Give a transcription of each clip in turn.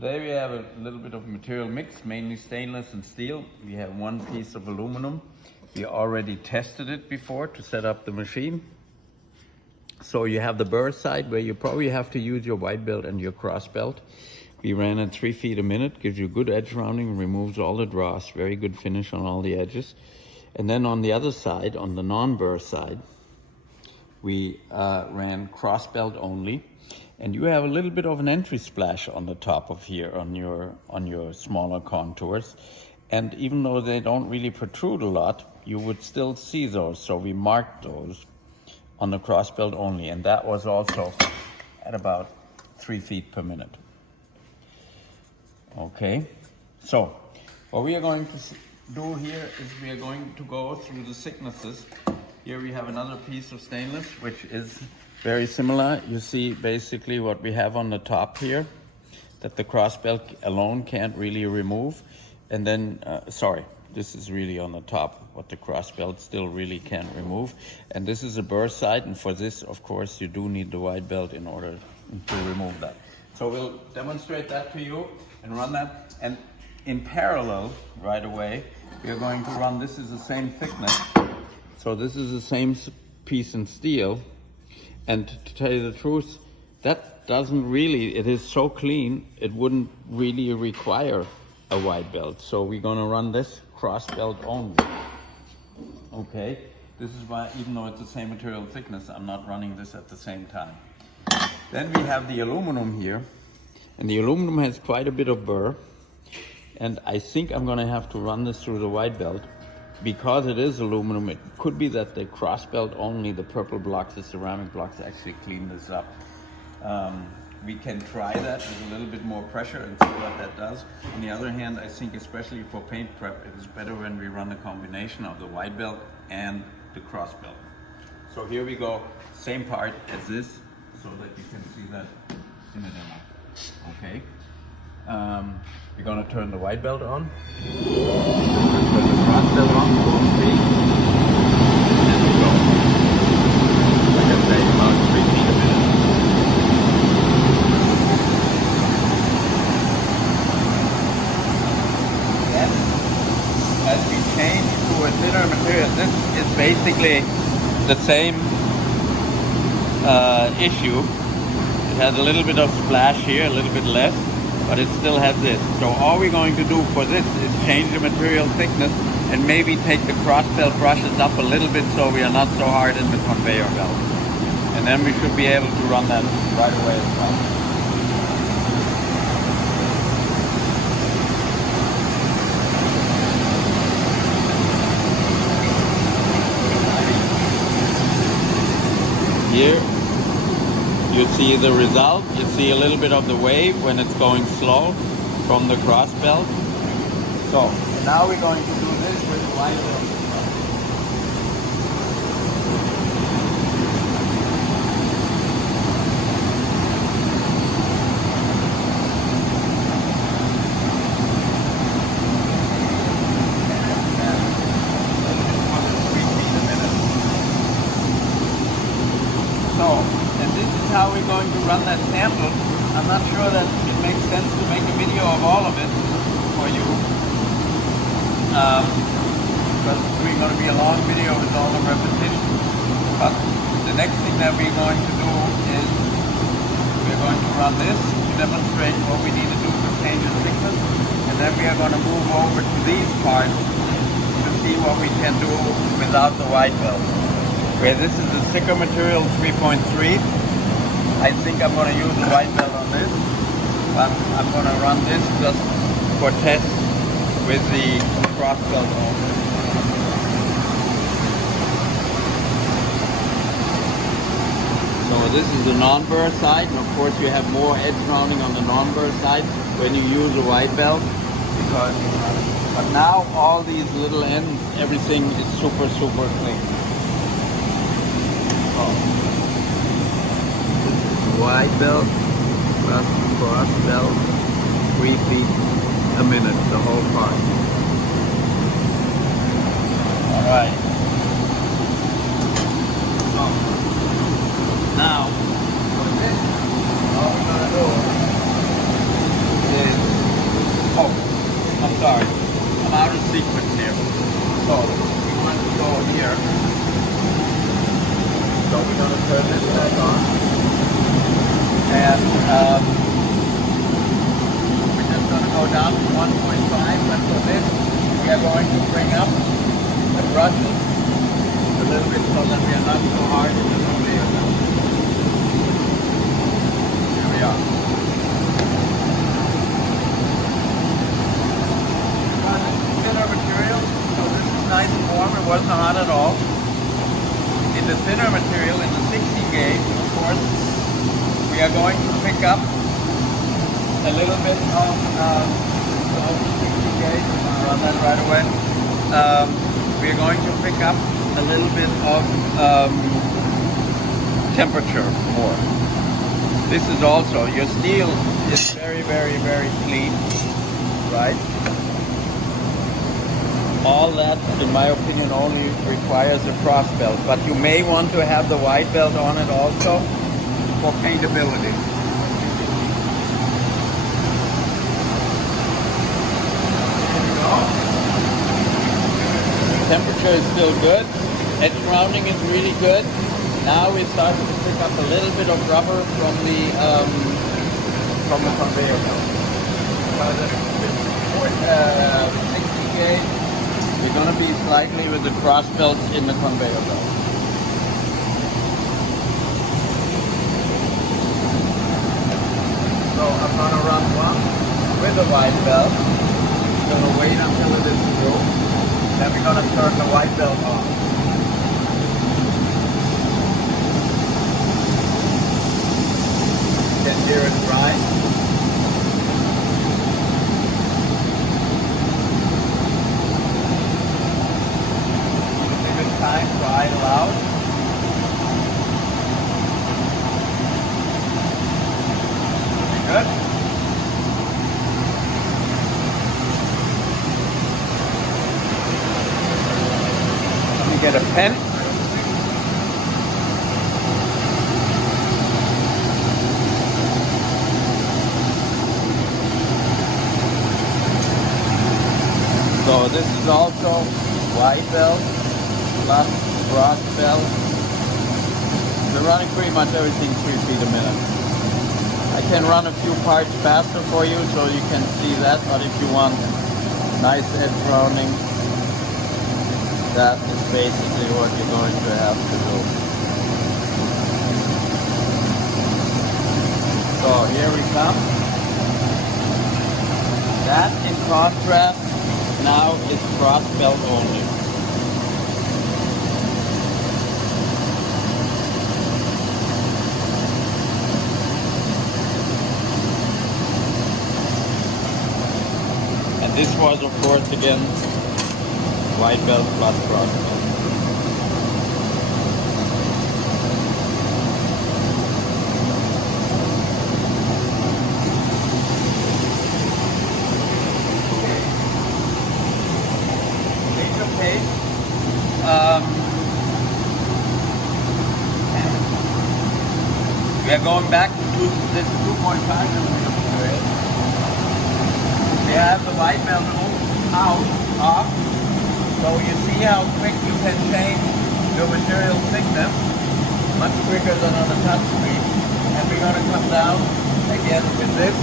Today we have a little bit of material mix, mainly stainless and steel. We have one piece of aluminum. We already tested it before to set up the machine. So you have the burr side where you probably have to use your white belt and your cross belt. We ran at 3 feet a minute, gives you good edge rounding, removes all the dross, very good finish on all the edges. And then on the other side, on the non-burr side, we ran cross belt only. And you have a little bit of an entry splash on the top of here on your smaller contours. And even though they don't really protrude a lot, you would still see those. So we marked those on the cross belt only. And that was also at about 3 feet per minute. Okay, so what we are going to do here is we are going to go through the thicknesses. Here we have another piece of stainless, which is very similar. You see basically what we have on the top here, that the cross belt alone can't really remove. And then, sorry, this is really on the top, what the cross belt still really can't remove. And this is a burr side, and for this, of course, you do need the white belt in order to remove that. So we'll demonstrate that to you and run that. And in parallel, right away, we are going to run, this is the same thickness. So this is the same piece in steel. And to tell you the truth, that doesn't really, it is so clean, it wouldn't really require a white belt. So we're gonna run this cross belt only. Okay, this is why, even though it's the same material thickness, I'm not running this at the same time. Then we have the aluminum here, and the aluminum has quite a bit of burr. And I think I'm gonna have to run this through the white belt. Because it is aluminum, it could be that the cross belt only, the purple blocks, the ceramic blocks, actually clean this up. We can try that with a little bit more pressure and see what that does. On the other hand, I think especially for paint prep, it is better when we run a combination of the white belt and the cross belt. So here we go, same part as this, so that you can see that in a demo. Okay. We're going to turn the white belt on. Turn the cross belt on, full speed. And we go. Like I say, about 3 feet a minute. Then, as we change to a thinner material, this is basically the same issue. It has a little bit of splash here, a little bit less, but it still has this. So all we're going to do for this is change the material thickness and maybe take the cross belt brushes up a little bit so we are not so hard in the conveyor belt. And then we should be able to run that right away as well. Here you see the result. You see a little bit of the wave when it's going slow from the cross belt. So now we're going to do this with the white belt. How we're going to run that sample. I'm not sure that it makes sense to make a video of all of it for you, because it's going to be a long video with all the repetition. But the next thing that we're going to do is we're going to run this to demonstrate what we need to do to change the thickness, and then we are going to move over to these parts to see what we can do without the white belt. Where this is the thicker material 3.3. I think I'm going to use the white belt on this, but I'm going to run this just for test with the cross belt on. So this is the non-burr side, and of course you have more edge rounding on the non-burr side when you use the white belt. But now all these little ends, everything is super clean. Oh. White belt plus cross belt, 3 feet a minute, the whole part. All right. So now, for this, all we're gonna do is turn this back on. And we're just going to go down to 1.5, but for this we are going to bring up the brushes a little bit so that we are not so hard in the conveyor belt. Here we are. This is thinner material, so this is nice and warm. It wasn't hot at all. In the thinner material, in the 60 gauge, of course, we are going to pick up a little bit of the 60 gauge. I'll run that right away. We are going to pick up a little bit of temperature more. This is also, your steel is very, very, very clean, right? All that, in my opinion, only requires a cross belt, but you may want to have the white belt on it also for paintability. There we go. Temperature is still good. Edge rounding is really good. Now we started to pick up a little bit of rubber from the conveyor belt. But with 60 gauge, we're going to be slightly with the cross belts in the conveyor belt. So I'm going to run one with the white belt. I'm going to wait until it is through. Then we're going to turn the white belt on. You can hear it dry. Time to idle out. Pretty good. Let me get a pen. So this is also white belt. Dross belt. We're running pretty much everything 3 feet a minute. I can run a few parts faster for you so you can see that, but if you want nice edge rounding, that is basically what you're going to have to do. So here we come. That in contrast now is cross belt only. This was, of course, again, white belt plus cross belt. Okay. Change of pace. We are going back to this 2.5 millimeter material. We have the white belt off, so you see how quick you can change your material thickness, much quicker than on a touch screen. And we're going to come down again with this,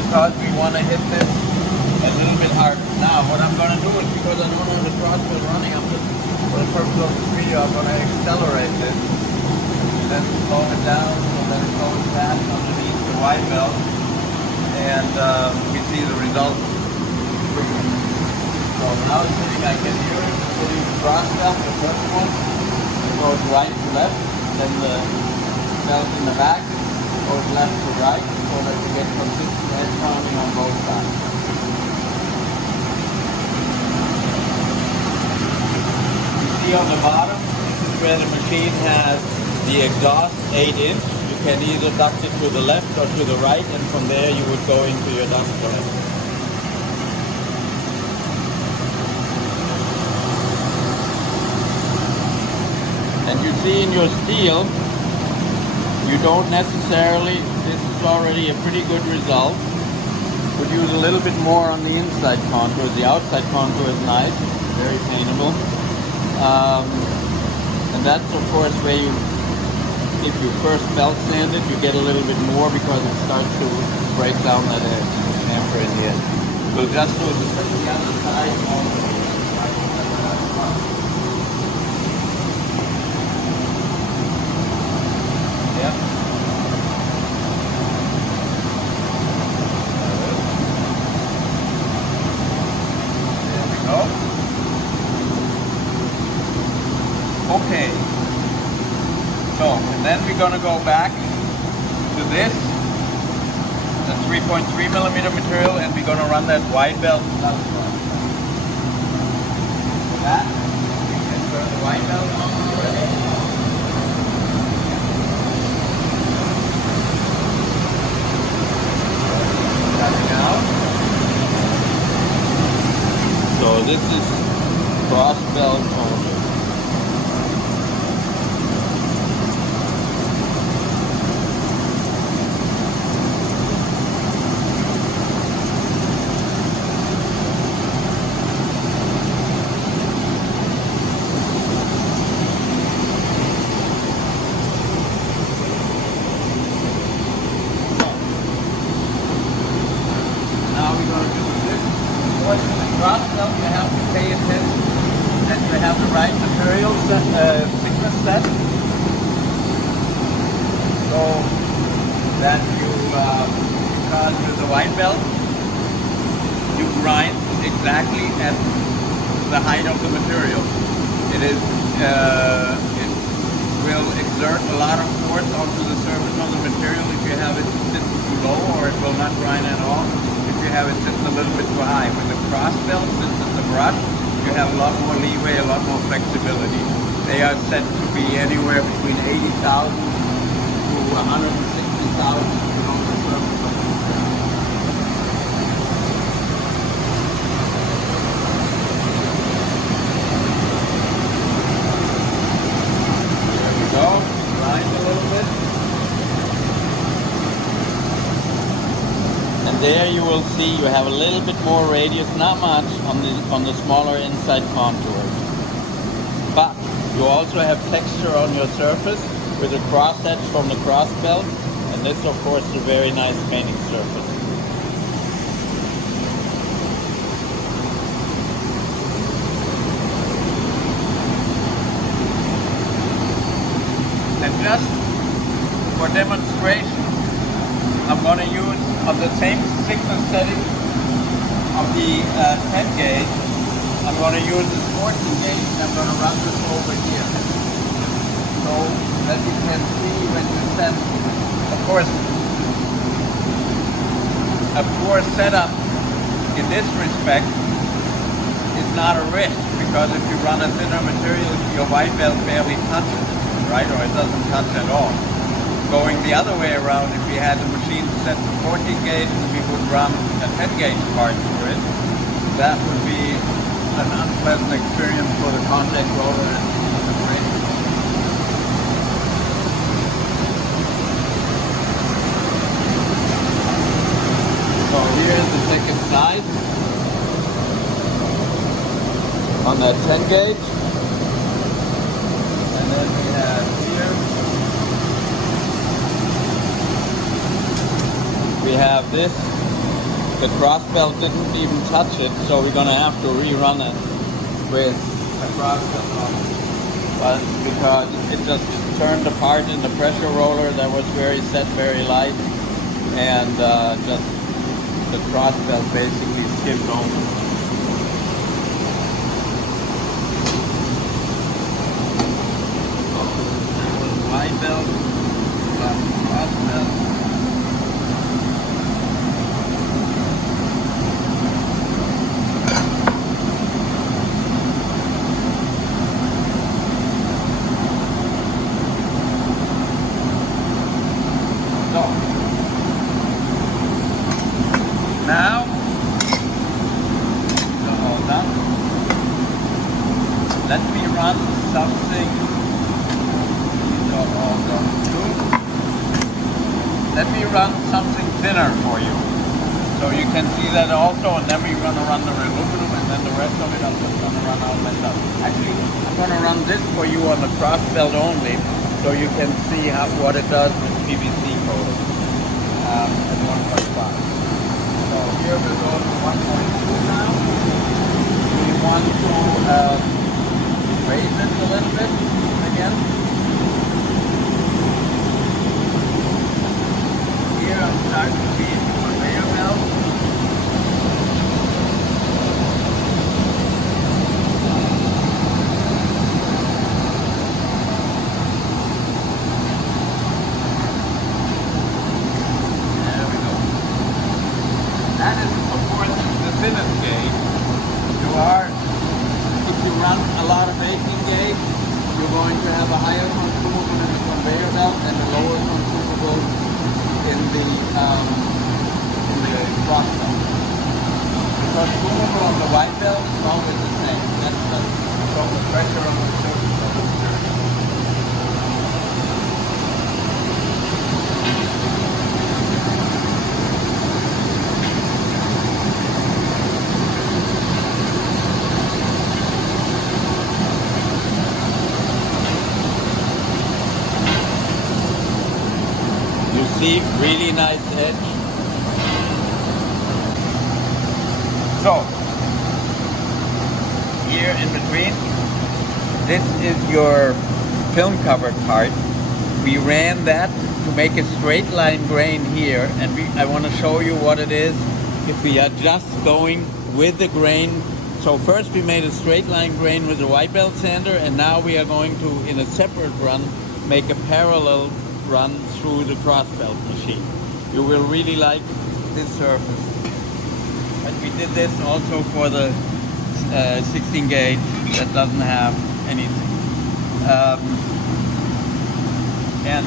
because we want to hit this a little bit harder. Now, what I'm going to do is, because I don't have the cross belt running, I'm just, for the purpose of this video, I'm going to accelerate this, then slow it down so that it goes fast underneath the white belt. And we see the results quickly. So now it's sitting, I can hear it putting the cross belt, the first one. It goes right to left, then the belt in the back goes left to right, so that you get consistent edge rounding on both sides. You see on the bottom, this is where the machine has the exhaust 8-inch. You can either duct it to the left or to the right, and from there you would go into your duct plate. And you see in your steel, you don't necessarily, this is already a pretty good result. Could use a little bit more on the inside contour. The outside contour is nice, very paintable. And that's of course where you if you first belt sand it, you get a little bit more because it starts to break down that chamfer in the end. We'll just do the other side also. Yeah. There we go. Okay. So, and then we're gonna go back to this, the 3.3 millimeter material, and we're gonna run that wide belt. That, we can turn the wide belt on already. Cutting out. So this is cross belt only. Dross belt, you have to pay attention that you have the right material thickness set, so that you, because with the wide belt, you grind exactly at the height of the material. It will exert a lot of force onto the surface of the material if you have it sit too low, or it will not grind at all. You have it sitting a little bit too high. With the cross belt, since it's a brush, you have a lot more leeway, a lot more flexibility. They are set to be anywhere between 80,000 to 160,000 on the surface of the material. There we go. Grind a little bit. And there you will see you have a little bit more radius, not much, on the smaller inside contour. But you also have texture on your surface with a cross edge from the cross belt, and this of course is a very nice painting surface. And just for demonstration, I'm going to use of the same thickness setting of the 10 gauge. I'm going to use this 14 gauge, and I'm going to run this over here, so that you can see when you set. Of course, a poor setup in this respect is not a risk, because if you run a thinner material, your wide belt barely touches, right, or it doesn't touch at all. Going the other way around, if we had the machine set to 14 gauge and we would run a 10 gauge part through it, that would be an unpleasant experience for the contact roller and the brake. So here is the second side on that 10 gauge, and then we have here. We have this, the cross belt didn't even touch it, so we're gonna have to rerun it with a cross belt on it. But because it just turned apart in the pressure roller that was very set, very light, and just the cross belt basically skimmed over. Wide belt, cross belt. Now, all done. Let me run something. These are all done too. Let me run something thinner for you, so you can see that also. And then we're gonna run the aluminum, and then the rest of it I'm just gonna run out myself. Actually, I'm gonna run this for you on the cross belt only, so you can see what it does with PVC coating at 1.5. So here we're going to 1.2 now. We want to raise it a little bit again. Here I'm starting to see the conveyor belt. There we go. That is, of course, the thinnest gauge. If you run a lot of 18 gauge, you're going to have a higher consumable in the conveyor belt and a lower consumable in the cross belt. The consumable on the white belt is always the same. That's the total pressure on the surface of the stirring. See, really nice edge. So, here in between, this is your film covered part. We ran that to make a straight line grain here, and I want to show you what it is if we are just going with the grain. So first we made a straight line grain with the white belt sander, and now we are going to, in a separate run, make a parallel run through the cross belt machine. You will really like this surface. And we did this also for the 16 gauge that doesn't have anything. And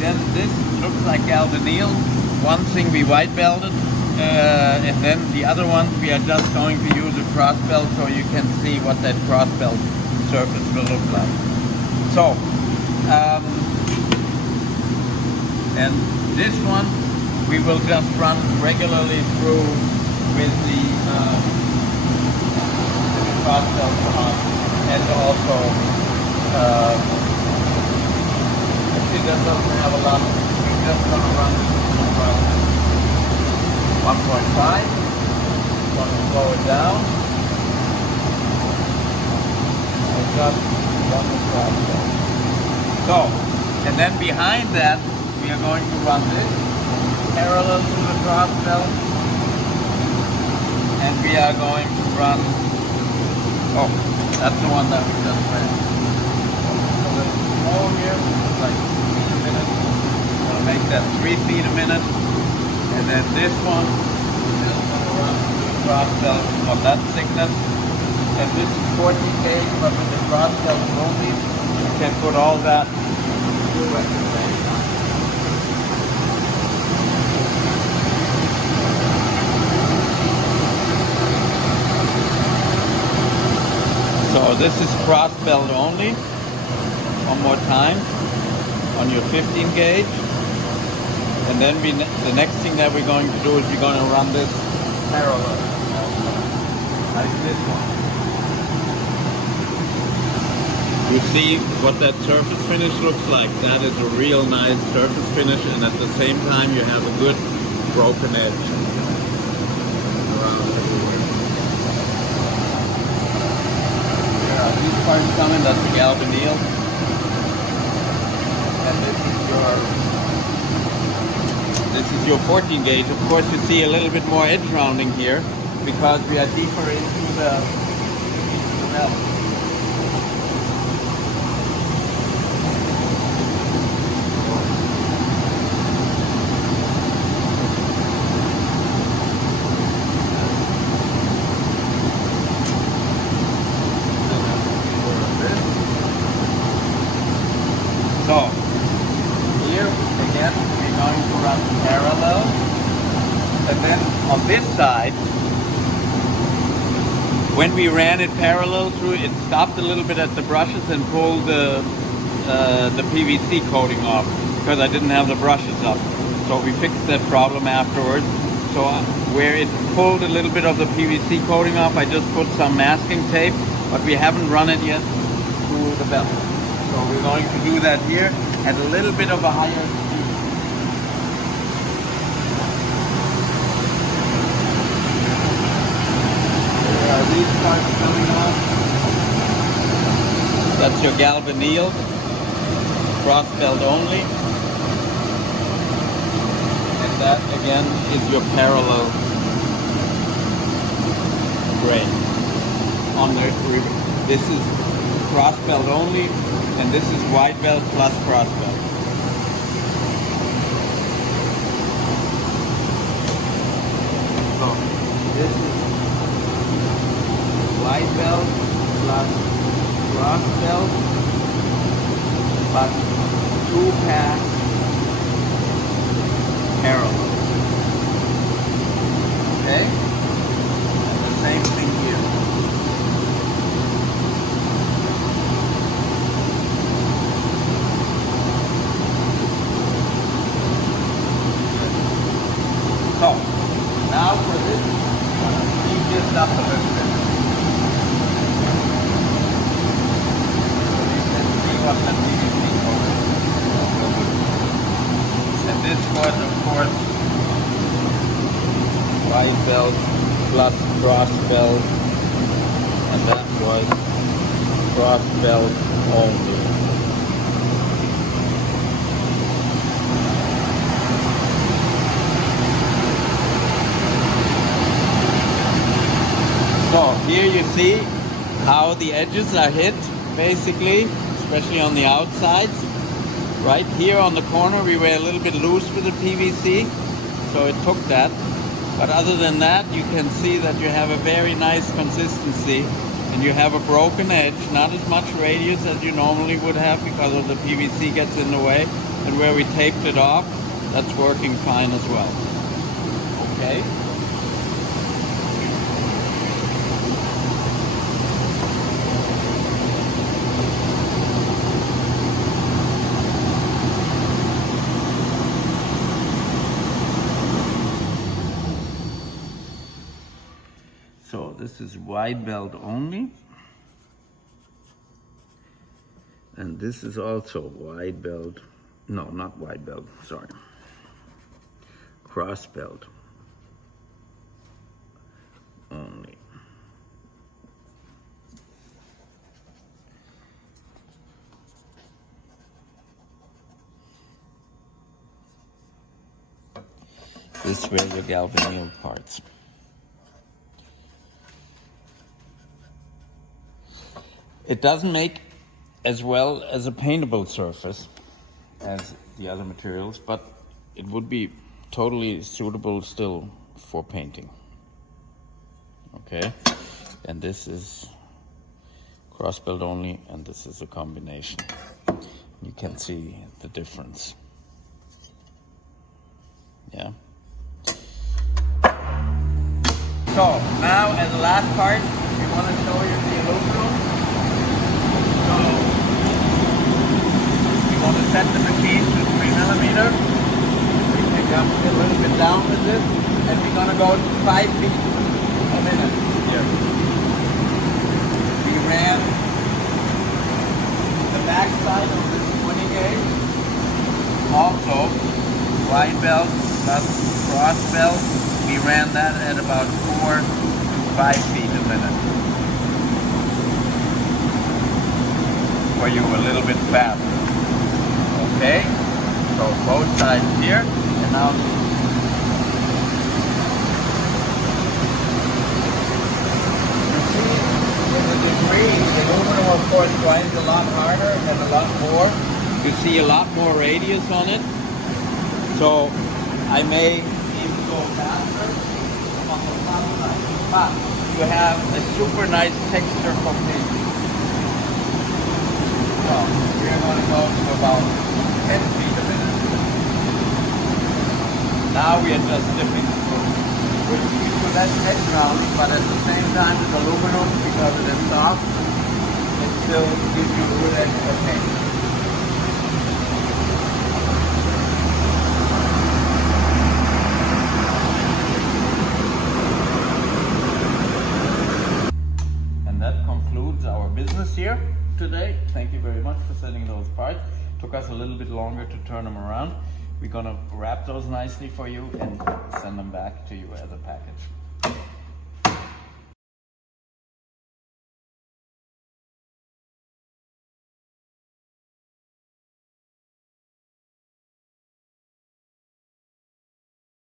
then this looks like galvanneal. One thing we white belted, and then the other one we are just going to use a cross belt so you can see what that cross belt surface will look like. So, and this one we will just run regularly through with the cross belt on, and also actually that doesn't have a lot. We're just going to run this from 1.5. Want to slow it down. And just run the cross belt. So, and then behind that, we are going to run this parallel to the cross belt, and we are going to run, oh, that's the one that we just ran. A little slow here, like 2 feet a minute. I'm going to make that 3 feet a minute, and then this one is going to run to the cross belt of that thickness, and this is 14 gauge, but with the cross belt only, you can put all that through at the same time. So this is cross belt only. One more time on your 15 gauge. And then the next thing that we're going to do is we're going to run this parallel, like this one. You see what that surface finish looks like. That is a real nice surface finish, and at the same time you have a good broken edge around everywhere. These parts coming, that's the galvanneal. And this is your 14 gauge. Of course you see a little bit more edge rounding here because we are deeper into the metal. So, here again, we're going to run parallel, and then on this side, when we ran it parallel through, it stopped a little bit at the brushes and pulled the PVC coating off because I didn't have the brushes up. So we fixed that problem afterwards. So where it pulled a little bit of the PVC coating off, I just put some masking tape, but we haven't run it yet through the belt. So So we're going to do that here at a little bit of a higher speed. There are these parts coming off. That's your galvanneal, cross belt only. And that again is your parallel braid. On the this is cross belt only, and this is wide belt plus cross belt. So this is wide belt plus cross belt plus 2 pass parallel. Okay? And the same thing here. So, now for this, speed this up a little bit. So you can see what the PVC code is. And this was, of course, wide belt plus cross belt, and that was cross belt only. So here you see how the edges are hit, basically, especially on the outsides. Right here on the corner we were a little bit loose with the PVC, so it took that. But other than that, you can see that you have a very nice consistency, and you have a broken edge, not as much radius as you normally would have because of the PVC gets in the way. And where we taped it off, that's working fine as well. Okay? So this is wide belt only, and this is also wide belt, no, not wide belt, sorry, cross belt only. This were your galvanneal parts. It doesn't make as well as a paintable surface as the other materials, but it would be totally suitable still for painting. Okay, and this is cross belt only, and this is a combination. You can see the difference. Yeah. So now as the last part, we want to show you the aluminum. So we want to set the machine to 3mm. We can come a little bit down with this, and we're going to go 5 feet a minute here. We ran the back side of this 20 gauge. Also, wide belt plus cross belt. We ran that at about 4 to 5 feet a minute. For you a little bit faster. Okay? So both sides here, and now you see in the degree, the aluminum of course grinds a lot harder and a lot more. You see a lot more radius on it. So I may even go faster on the top side. But you have a super nice texture for painting. So we're going to go to about 10 feet a minute. Now we are just dipping through. Which gives you less edge rounding, but at the same time it's aluminum because it is soft. It still gives you a good edge for painting. And that concludes our business here. today. Thank you very much for sending those parts. Took us a little bit longer to turn them around. We're gonna wrap those nicely for you and send them back to you as a package.